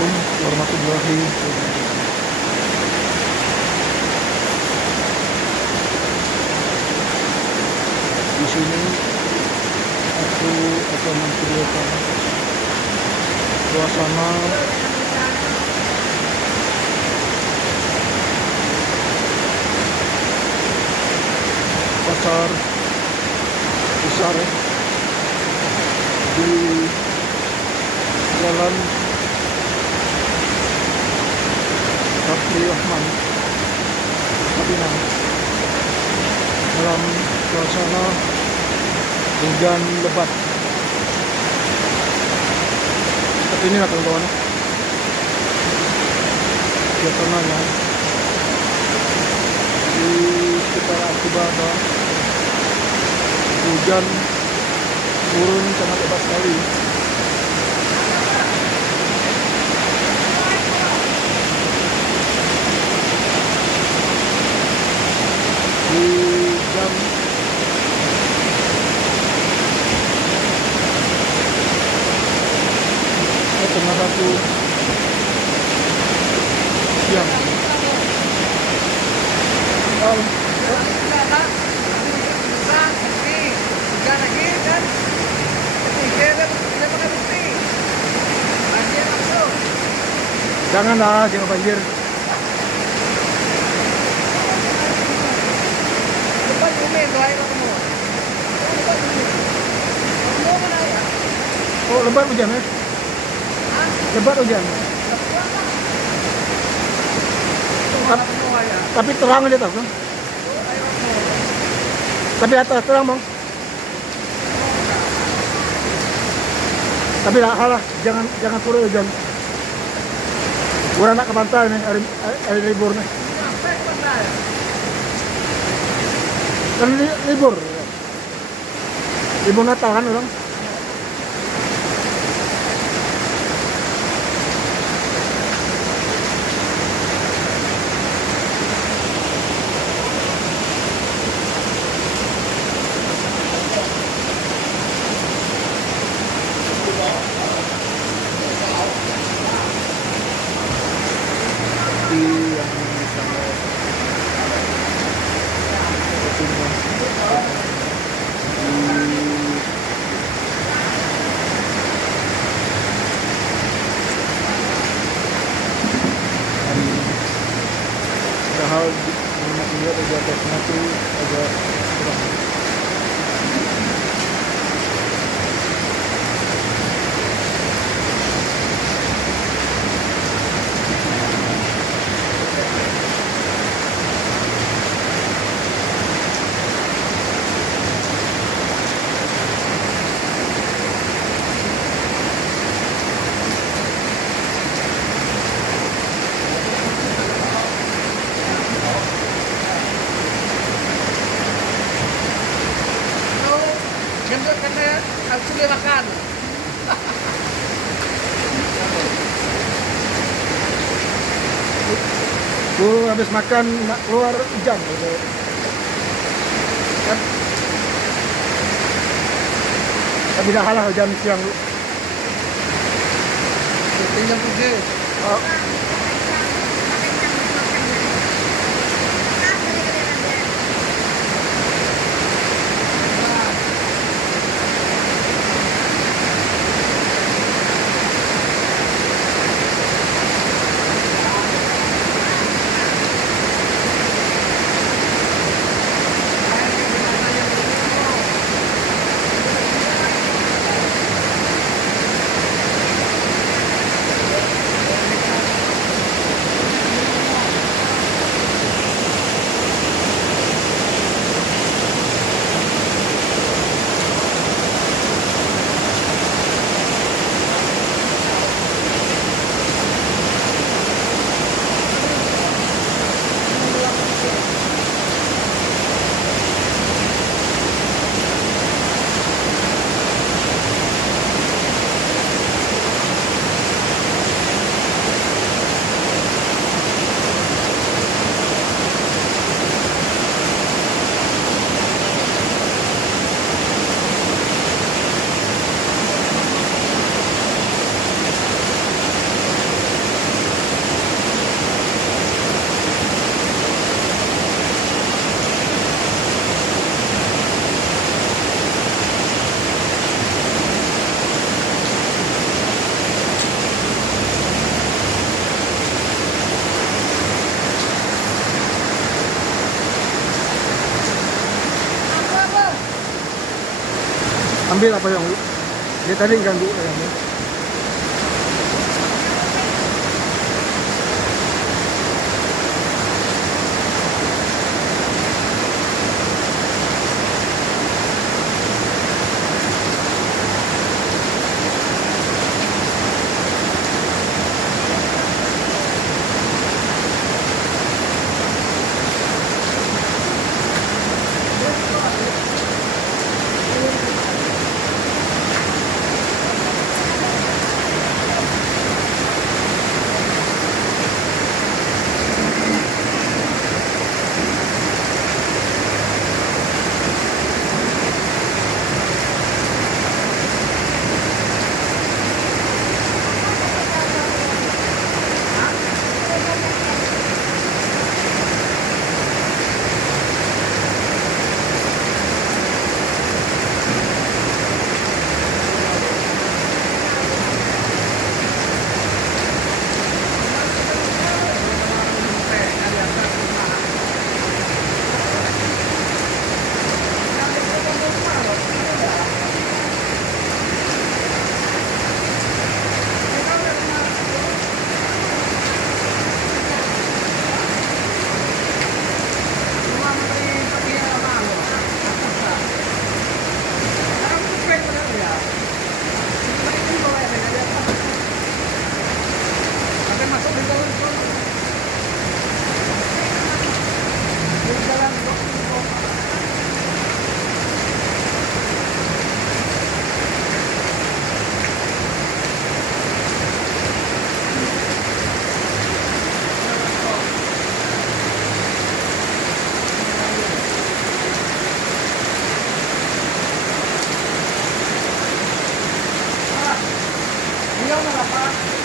Assalamualaikum warahmatullahi wabarakatuh. Di sini aku akan memperlihatkan suasana pasar besar di Jalan Sapri Rahman, Pinang, dalam suasana hujan lebat. Seperti inilah kawan-kawan suasananya di sekitar Akibada. Hujan turun sangat lebat sekali. Di jam setengah 1 siang. Janganlah, jangan banjir. Oh, lebat hujan ya? Lebat hujan. Tapi terang aja tau kan? Tapi atas terang bang. Tapi lah, jangan sore hujan. Orang nak ke pantai nih, hari libur nih. Kan libur. Libur Natal kan orang. Padahal minyak lihat di atasnya tuh agak kurang. Karena aku sudah makan. Habis makan nak keluar hujan. Kan? Tapi dah halah hujan siang. Tinggal pergi. Oh. ambil apa yang dia tadi ganggu yang Beliau nggak apa